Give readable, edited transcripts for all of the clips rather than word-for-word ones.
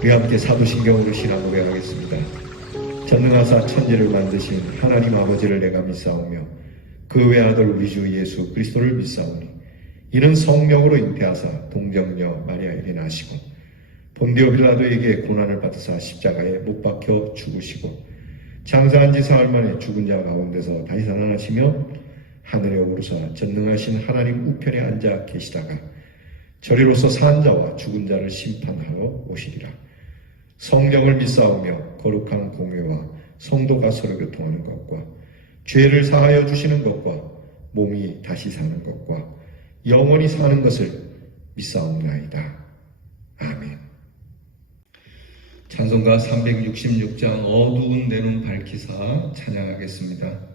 우리 함께 사도신경으로 신앙 고백하겠습니다. 전능하사 천지를 만드신 하나님 아버지를 내가 믿사오며 그 외아들 우리 주 예수 그리스도를 믿사오니 이는 성령으로 잉태하사 동정녀 마리아에게 나시고 본디오 빌라도에게 고난을 받으사 십자가에 못 박혀 죽으시고 장사한 지 사흘 만에 죽은 자 가운데서 다시 살아나시며 하늘에 오르사 전능하신 하나님 우편에 앉아 계시다가 저리로서 산 자와 죽은 자를 심판하러 오시리라. 성령을 믿사오며 거룩한 공회와 성도가 서로 교통하는 것과 죄를 사하여 주시는 것과 몸이 다시 사는 것과 영원히 사는 것을 믿사옵나이다. 아멘. 찬송가 366장 어두운 내 눈 밝히사 찬양하겠습니다.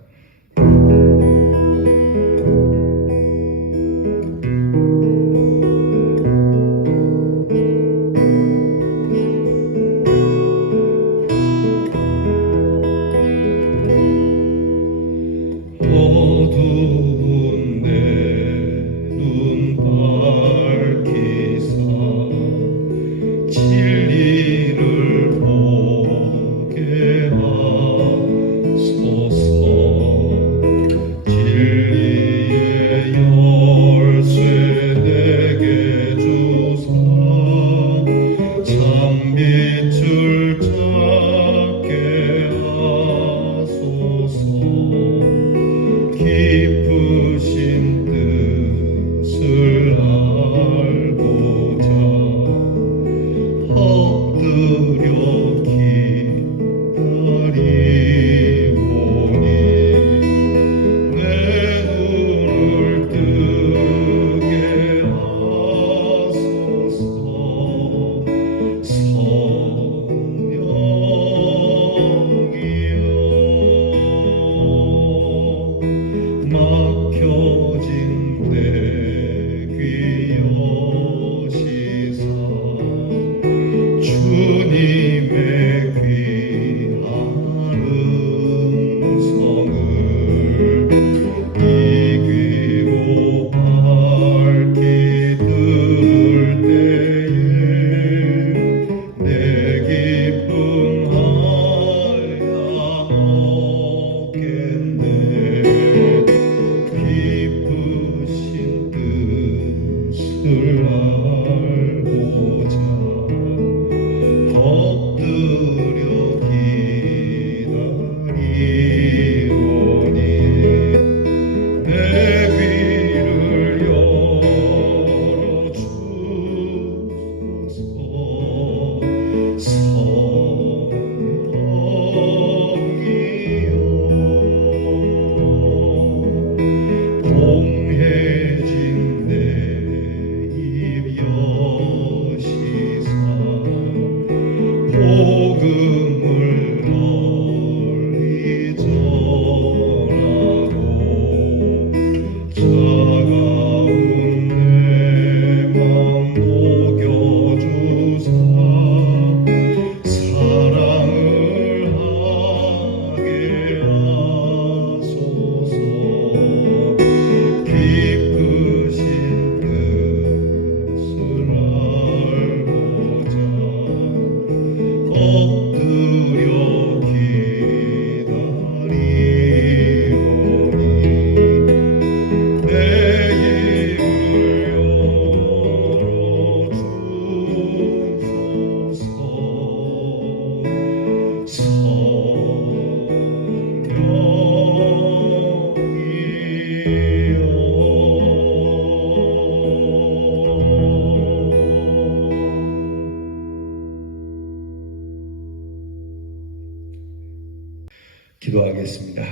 기도하겠습니다.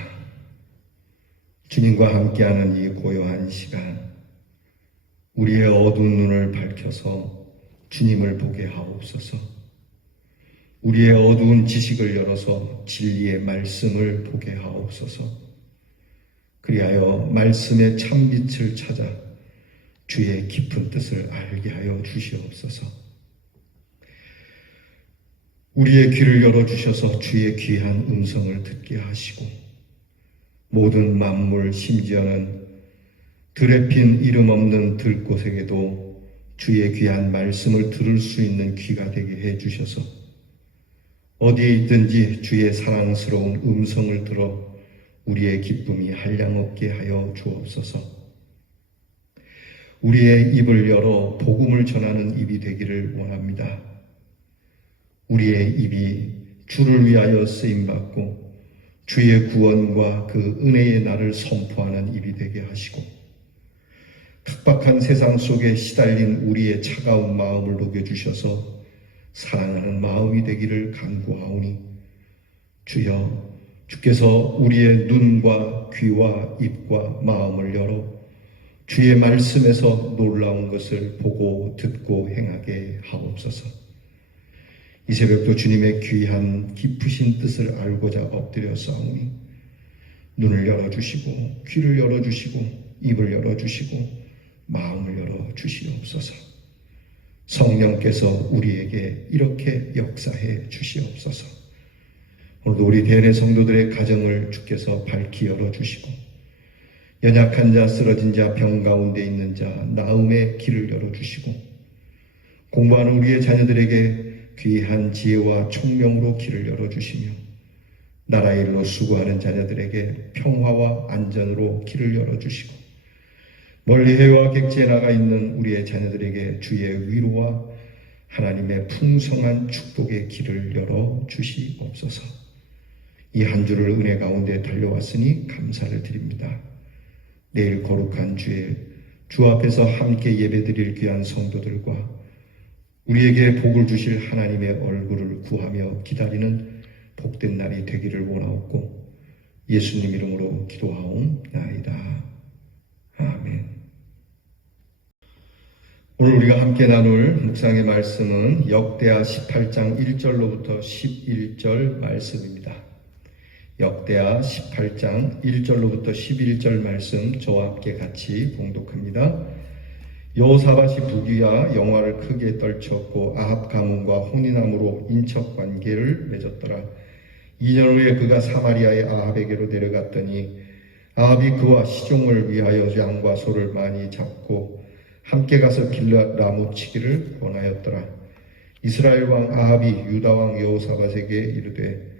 주님과 함께하는 이 고요한 시간, 우리의 어두운 눈을 밝혀서 주님을 보게 하옵소서. 우리의 어두운 지식을 열어서 진리의 말씀을 보게 하옵소서. 그리하여 말씀의 참빛을 찾아 주의 깊은 뜻을 알게 하여 주시옵소서. 우리의 귀를 열어주셔서 주의 귀한 음성을 듣게 하시고 모든 만물 심지어는 들에 핀 이름 없는 들꽃에게도 주의 귀한 말씀을 들을 수 있는 귀가 되게 해 주시옵소서. 주셔서 어디에 있든지 주의 사랑스러운 음성을 들어 우리의 기쁨이 한량없게 하여 주옵소서. 우리의 입을 열어 복음을 전하는 입이 되기를 원합니다. 우리의 입이 주를 위하여 쓰임받고 주의 구원과 그 은혜의 날을 선포하는 입이 되게 하시고 각박한 세상 속에 시달린 우리의 차가운 마음을 녹여주셔서 사랑하는 마음이 되기를 간구하오니 주여, 주께서 우리의 눈과 귀와 입과 마음을 열어 주의 말씀에서 놀라운 것을 보고 듣고 행하게 하옵소서. 이 새벽도 주님의 귀한 깊으신 뜻을 알고자 엎드려 싸우니 눈을 열어주시고 귀를 열어주시고 입을 열어주시고 마음을 열어주시옵소서. 성령께서 우리에게 이렇게 역사해 주시옵소서. 오늘도 우리 대례 성도들의 가정을 주께서 밝히 열어주시고 연약한 자, 쓰러진 자, 병 가운데 있는 자, 나음의 길을 열어주시고 공부하는 우리의 자녀들에게 귀한 지혜와 총명으로 길을 열어주시며 나라의 일로 수고하는 자녀들에게 평화와 안전으로 길을 열어주시고 멀리 해외와 객지에 나가 있는 우리의 자녀들에게 주의 위로와 하나님의 풍성한 축복의 길을 열어주시옵소서. 이 한 주를 은혜 가운데 달려왔으니 감사를 드립니다. 내일 거룩한 주에 주 앞에서 함께 예배드릴 귀한 성도들과 우리에게 복을 주실 하나님의 얼굴을 구하며 기다리는 복된 날이 되기를 원하옵고 예수님 이름으로 기도하옵나이다. 아멘. 오늘 우리가 함께 나눌 묵상의 말씀은 역대하 18장 1절로부터 11절 말씀입니다. 역대하 18장 1절로부터 11절 말씀 저와 함께 같이 봉독합니다. 여호사밧이 부귀와 영화를 크게 떨쳤고 아합 가문과 혼인함으로 인척 관계를 맺었더라. 2년 후에 그가 사마리아의 아합에게로 내려갔더니 아합이 그와 시종을 위하여 양과 소를 많이 잡고 함께 가서 길앗 라못 치기를 권하였더라. 이스라엘 왕 아합이 유다 왕 여호사밧에게 이르되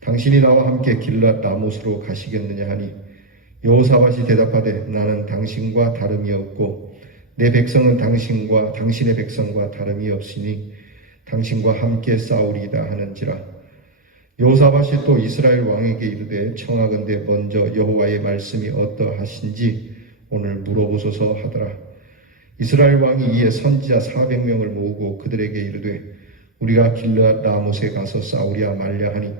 당신이 나와 함께 길앗 라못으로 가시겠느냐 하니 여호사밧이 대답하되 나는 당신과 다름이 없고 내 백성은 당신과 당신의 백성과 다름이 없으니 당신과 함께 싸우리이다 하는지라. 여호사밧이 또 이스라엘 왕에게 이르되 청하건대 먼저 여호와의 말씀이 어떠하신지 오늘 물어보소서 하더라. 이스라엘 왕이 이에 선지자 400명을 모으고 그들에게 이르되 우리가 길앗 라못에 가서 싸우랴 말랴 하니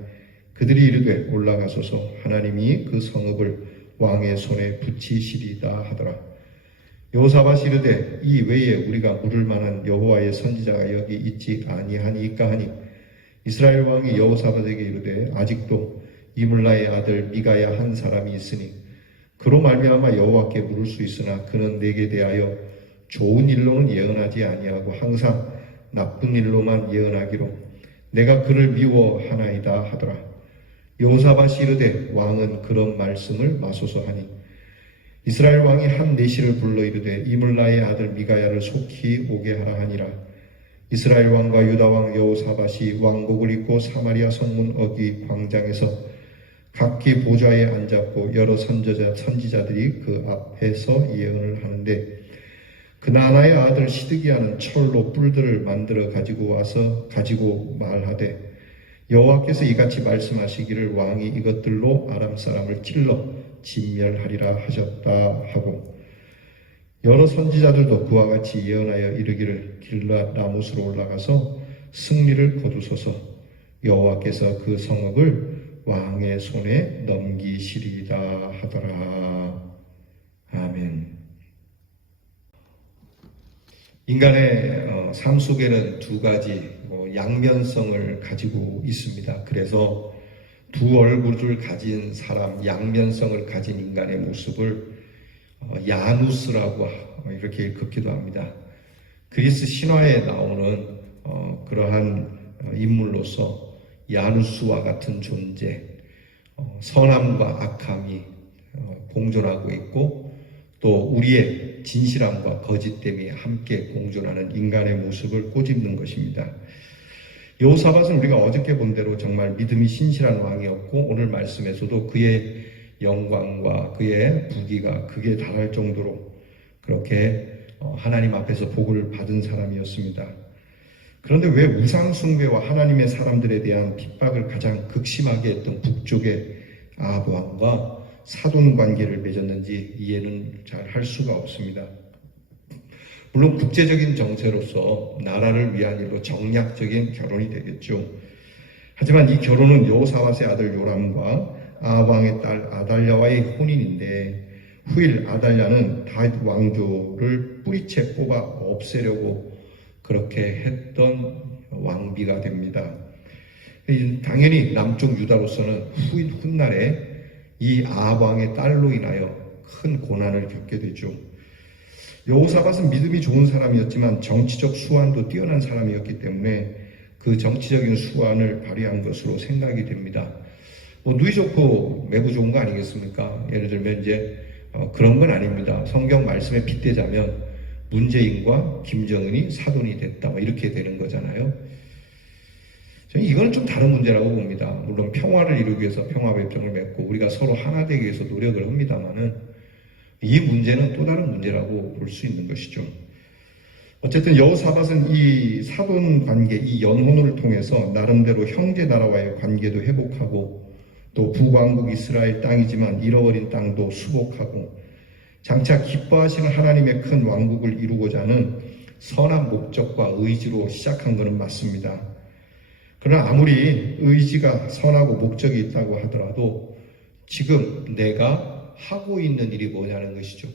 그들이 이르되 올라가소서 하나님이 그 성읍을 왕의 손에 붙이시리다 하더라. 여호사밧이 이르되 이 외에 우리가 물을 만한 여호와의 선지자가 여기 있지 아니하니까 하니 이스라엘 왕이 여호사밧에게 이르되 아직도 이물라의 아들 미가야 한 사람이 있으니 그로 말미암아 여호와께 물을 수 있으나 그는 내게 대하여 좋은 일로는 예언하지 아니하고 항상 나쁜 일로만 예언하기로 내가 그를 미워하나이다 하더라. 여호사밧이 이르되 왕은 그런 말씀을 마소서 하니 이스라엘 왕이 한 내시를 불러 이르되 이물라의 아들 미가야를 속히 오게 하라 하니라. 이스라엘 왕과 유다 왕 여호사밧이 왕복을 입고 사마리아 성문 어기 광장에서 각기 보좌에 앉았고 여러 선지자들이 그 앞에서 예언을 하는데 그나나의 아들 시드기야는 철로 뿔들을 만들어 가지고 말하되 여호와께서 이같이 말씀하시기를 왕이 이것들로 아람 사람을 찔러 진멸하리라 하셨다 하고 여러 선지자들도 그와 같이 예언하여 이르기를 길앗 라못으로 올라가서 승리를 거두소서 여호와께서 그 성읍을 왕의 손에 넘기시리다 하더라. 아멘. 인간의 삶 속에는 두 가지 양면성을 가지고 있습니다. 그래서 두 얼굴을 가진 사람, 양면성을 가진 인간의 모습을 야누스라고 이렇게 일컫기도 합니다. 그리스 신화에 나오는 그러한 인물로서 야누스와 같은 존재, 선함과 악함이 공존하고 있고 또 우리의 진실함과 거짓됨이 함께 공존하는 인간의 모습을 꼬집는 것입니다. 여호사밧은 우리가 어저께 본 대로 정말 믿음이 신실한 왕이었고 오늘 말씀에서도 그의 영광과 그의 부귀가 극에 달할 정도로 그렇게 하나님 앞에서 복을 받은 사람이었습니다. 그런데 왜 우상 숭배와 하나님의 사람들에 대한 핍박을 가장 극심하게 했던 북쪽의 아합 왕과 사돈 관계를 맺었는지 이해는 잘 할 수가 없습니다. 물론 국제적인 정세로서 나라를 위한 일로 정략적인 결혼이 되겠죠. 하지만 이 결혼은 여호사밧의 아들 요람과 아합 왕의 딸 아달랴와의 혼인인데 후일 아달랴는 다윗 왕조를 뿌리채 뽑아 없애려고 그렇게 했던 왕비가 됩니다. 당연히 남쪽 유다로서는 후인 훗날에 이 아합 왕의 딸로 인하여 큰 고난을 겪게 되죠. 여호사밧은 믿음이 좋은 사람이었지만 정치적 수완도 뛰어난 사람이었기 때문에 그 정치적인 수완을 발휘한 것으로 생각이 됩니다. 누이 좋고 매부 좋은 거 아니겠습니까? 예를 들면 이제 그런 건 아닙니다. 성경 말씀에 빗대자면 문재인과 김정은이 사돈이 됐다 이렇게 되는 거잖아요. 저는 이거는 좀 다른 문제라고 봅니다. 물론 평화를 이루기 위해서 평화협정을 맺고 우리가 서로 하나 되기 위해서 노력을 합니다만은 이 문제는 또 다른 문제라고 볼 수 있는 것이죠. 어쨌든 여호사밧은 이 사돈 관계, 이 연혼을 통해서 나름대로 형제 나라와의 관계도 회복하고 또 북왕국 이스라엘 땅이지만 잃어버린 땅도 수복하고 장차 기뻐하시는 하나님의 큰 왕국을 이루고자 하는 선한 목적과 의지로 시작한 것은 맞습니다. 그러나 아무리 의지가 선하고 목적이 있다고 하더라도 지금 내가 하고 있는 일이 뭐냐는 것이죠.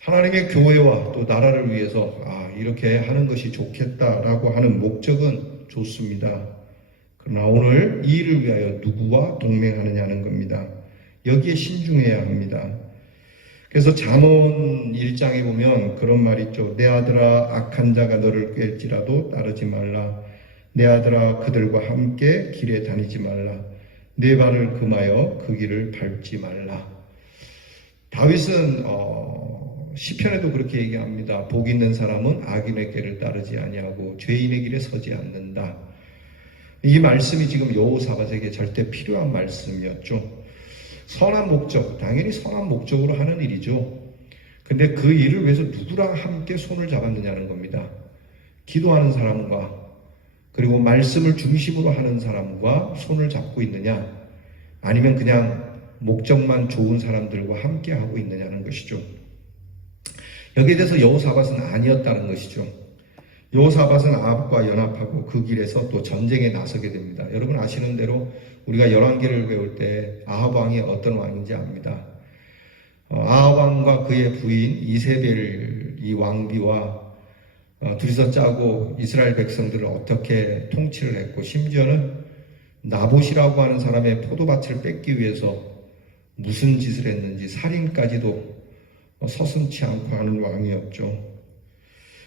하나님의 교회와 또 나라를 위해서 이렇게 하는 것이 좋겠다라고 하는 목적은 좋습니다. 그러나 오늘 이 일을 위하여 누구와 동맹하느냐는 겁니다. 여기에 신중해야 합니다. 그래서 잠언 1장에 보면 그런 말이 있죠. 내 아들아 악한 자가 너를 꿰일지라도 따르지 말라. 내 아들아 그들과 함께 길에 다니지 말라. 내 발을 금하여 그 길을 밟지 말라. 다윗은 시편에도 그렇게 얘기합니다. 복 있는 사람은 악인의 길을 따르지 아니하고 죄인의 길에 서지 않는다. 이 말씀이 지금 여호사밧에게 절대 필요한 말씀이었죠. 선한 목적, 당연히 선한 목적으로 하는 일이죠. 근데 그 일을 위해서 누구랑 함께 손을 잡았느냐는 겁니다. 기도하는 사람과 그리고 말씀을 중심으로 하는 사람과 손을 잡고 있느냐, 아니면 그냥 목적만 좋은 사람들과 함께 하고 있느냐는 것이죠. 여기에 대해서 여호사밧은 아니었다는 것이죠. 여호사밧은 아합과 연합하고 그 길에서 또 전쟁에 나서게 됩니다. 여러분 아시는 대로 우리가 열왕기를 배울 때 아합 왕이 어떤 왕인지 압니다. 아합 왕과 그의 부인 이세벨 이 왕비와 둘이서 짜고 이스라엘 백성들을 어떻게 통치를 했고 심지어는 나봇이라고 하는 사람의 포도밭을 뺏기 위해서 무슨 짓을 했는지 살인까지도 서슴지 않고 하는 왕이었죠.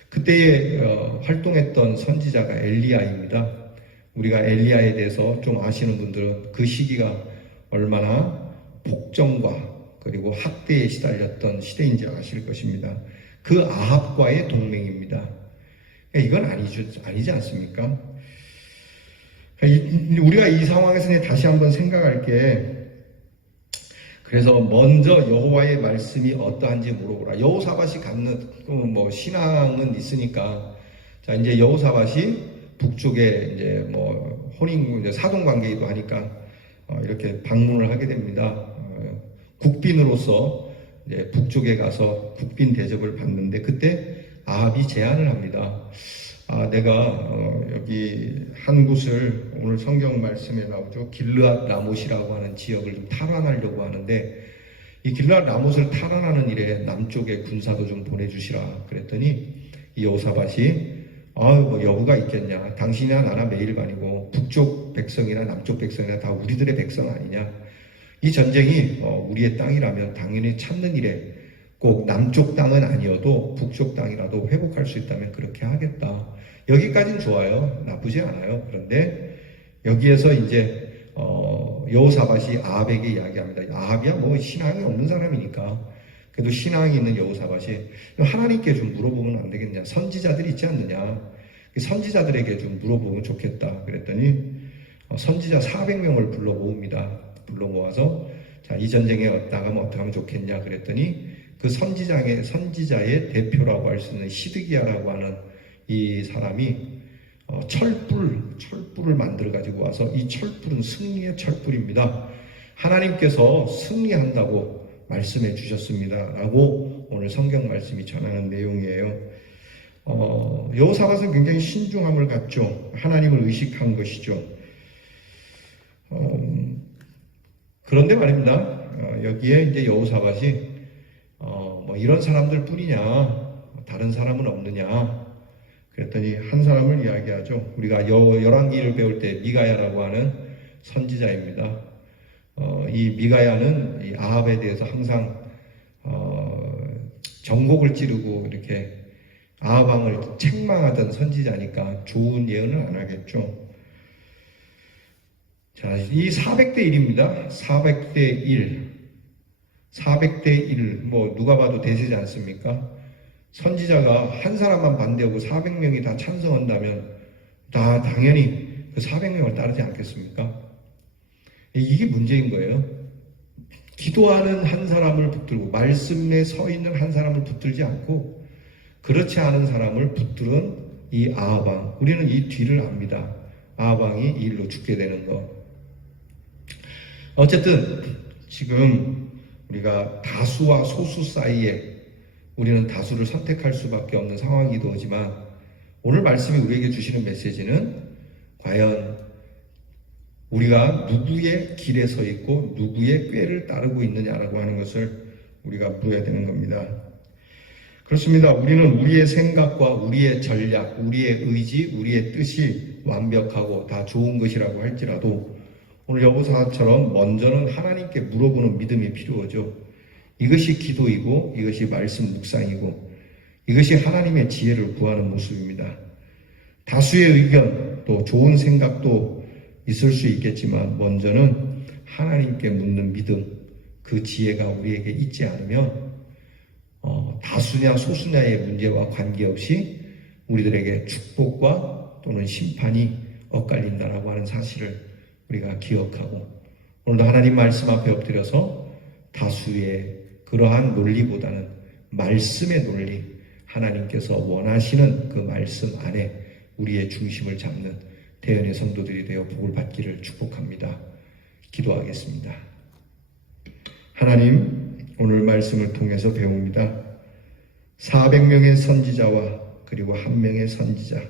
그때에 활동했던 선지자가 엘리야입니다. 우리가 엘리야에 대해서 좀 아시는 분들은 그 시기가 얼마나 폭정과 그리고 학대에 시달렸던 시대인지 아실 것입니다. 그 아합과의 동맹입니다. 이건 아니지 않습니까? 우리가 이 상황에서 다시 한번 생각할 게, 그래서 먼저 여호와의 말씀이 어떠한지 물어보라. 여호사밧이 갖는 신앙은 있으니까, 자 이제 여호사밧이 북쪽에 이제 혼인 이제 사돈 관계이기도 하니까 이렇게 방문을 하게 됩니다. 국빈으로서 이제 북쪽에 가서 국빈 대접을 받는데 그때 아합이 제안을 합니다. 내가 여기 한 곳을 오늘 성경 말씀에 나오죠. 길르앗 라못이라고 하는 지역을 좀 탈환하려고 하는데 이 길르앗 라못을 탈환하는 일에 남쪽에 군사도 좀 보내주시라 그랬더니 이 여호사밧이 여부가 있겠냐. 당신이나 나나 매일반이고 북쪽 백성이나 남쪽 백성이나 다 우리들의 백성 아니냐. 이 전쟁이 우리의 땅이라면 당연히 참는 일에 꼭 남쪽 땅은 아니어도 북쪽 땅이라도 회복할 수 있다면 그렇게 하겠다. 여기까지는 좋아요. 나쁘지 않아요. 그런데 여기에서 이제 여호사밧이 아합에게 이야기합니다. 아합이야 신앙이 없는 사람이니까 그래도 신앙이 있는 여호사밧이 하나님께 좀 물어보면 안 되겠냐. 선지자들이 있지 않느냐. 선지자들에게 좀 물어보면 좋겠다. 그랬더니 선지자 400명을 불러 모읍니다. 불러 모아서 자, 이 전쟁에 나가면 어떻게 하면 좋겠냐 그랬더니 그 선지자의 대표라고 할 수 있는 시드기야라고 하는 이 사람이 철불을 만들어 가지고 와서 이 철불은 승리의 철불입니다. 하나님께서 승리한다고 말씀해 주셨습니다. 라고 오늘 성경 말씀이 전하는 내용이에요. 여호사밧은 굉장히 신중함을 갖죠. 하나님을 의식한 것이죠. 그런데 말입니다. 여기에 이제 여호사밧이 뭐 이런 사람들 뿐이냐, 다른 사람은 없느냐. 그랬더니 한 사람을 이야기하죠. 우리가 열왕기를 배울 때 미가야라고 하는 선지자입니다. 이 미가야는 이 아합에 대해서 항상 정곡을 찌르고 이렇게 아합 왕을 책망하던 선지자니까 좋은 예언을 안 하겠죠. 자, 이 400대 1입니다. 400대 1. 400대 1. 뭐 누가 봐도 대세지 않습니까? 선지자가 한 사람만 반대하고 400명이 다 찬성한다면 다 당연히 그 400명을 따르지 않겠습니까? 이게 문제인 거예요. 기도하는 한 사람을 붙들고 말씀에 서 있는 한 사람을 붙들지 않고 그렇지 않은 사람을 붙들은 이 아합 왕. 우리는 이 뒤를 압니다. 아합 왕이 이 일로 죽게 되는 거. 어쨌든 지금 우리가 다수와 소수 사이에 우리는 다수를 선택할 수밖에 없는 상황이기도 하지만 오늘 말씀이 우리에게 주시는 메시지는 과연 우리가 누구의 길에 서 있고 누구의 꾀를 따르고 있느냐라고 하는 것을 우리가 물어야 되는 겁니다. 그렇습니다. 우리는 우리의 생각과 우리의 전략, 우리의 의지, 우리의 뜻이 완벽하고 다 좋은 것이라고 할지라도 오늘 여호사밧처럼 먼저는 하나님께 물어보는 믿음이 필요하죠. 이것이 기도이고 이것이 말씀 묵상이고 이것이 하나님의 지혜를 구하는 모습입니다. 다수의 의견 또 좋은 생각도 있을 수 있겠지만 먼저는 하나님께 묻는 믿음, 그 지혜가 우리에게 있지 않으면 다수냐 소수냐의 문제와 관계없이 우리들에게 축복과 또는 심판이 엇갈린다라고 하는 사실을 우리가 기억하고 오늘도 하나님 말씀 앞에 엎드려서 다수의 그러한 논리보다는 말씀의 논리, 하나님께서 원하시는 그 말씀 안에 우리의 중심을 잡는 대연의 성도들이 되어 복을 받기를 축복합니다. 기도하겠습니다. 하나님, 오늘 말씀을 통해서 배웁니다. 400명의 선지자와 그리고 1명의 선지자,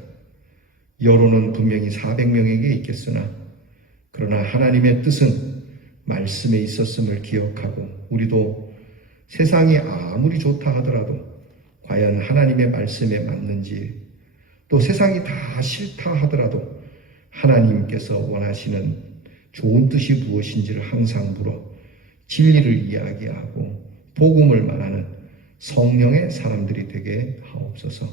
여론은 분명히 400명에게 있겠으나 그러나 하나님의 뜻은 말씀에 있었음을 기억하고 우리도 세상이 아무리 좋다 하더라도 과연 하나님의 말씀에 맞는지 또 세상이 다 싫다 하더라도 하나님께서 원하시는 좋은 뜻이 무엇인지를 항상 물어 진리를 이야기하고 복음을 말하는 성령의 사람들이 되게 하옵소서.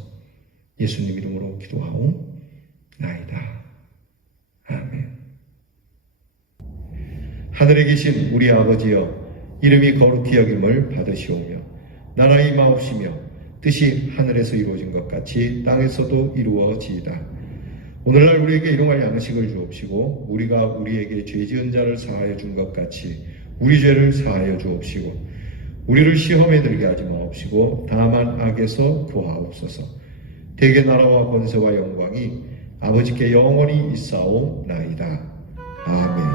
예수님 이름으로 기도하옵나이다. 아멘. 하늘에 계신 우리 아버지여, 이름이 거룩히 여김을 받으시오며 나라가 임하옵시며 뜻이 하늘에서 이루어진 것 같이 땅에서도 이루어지이다. 오늘날 우리에게 일용할 양식을 주옵시고 우리가 우리에게 죄 지은 자를 사하여 준 것 같이 우리 죄를 사하여 주옵시고 우리를 시험에 들게 하지 마옵시고 다만 악에서 구하옵소서. 대개 나라와 권세와 영광이 아버지께 영원히 있사오나이다. 아멘.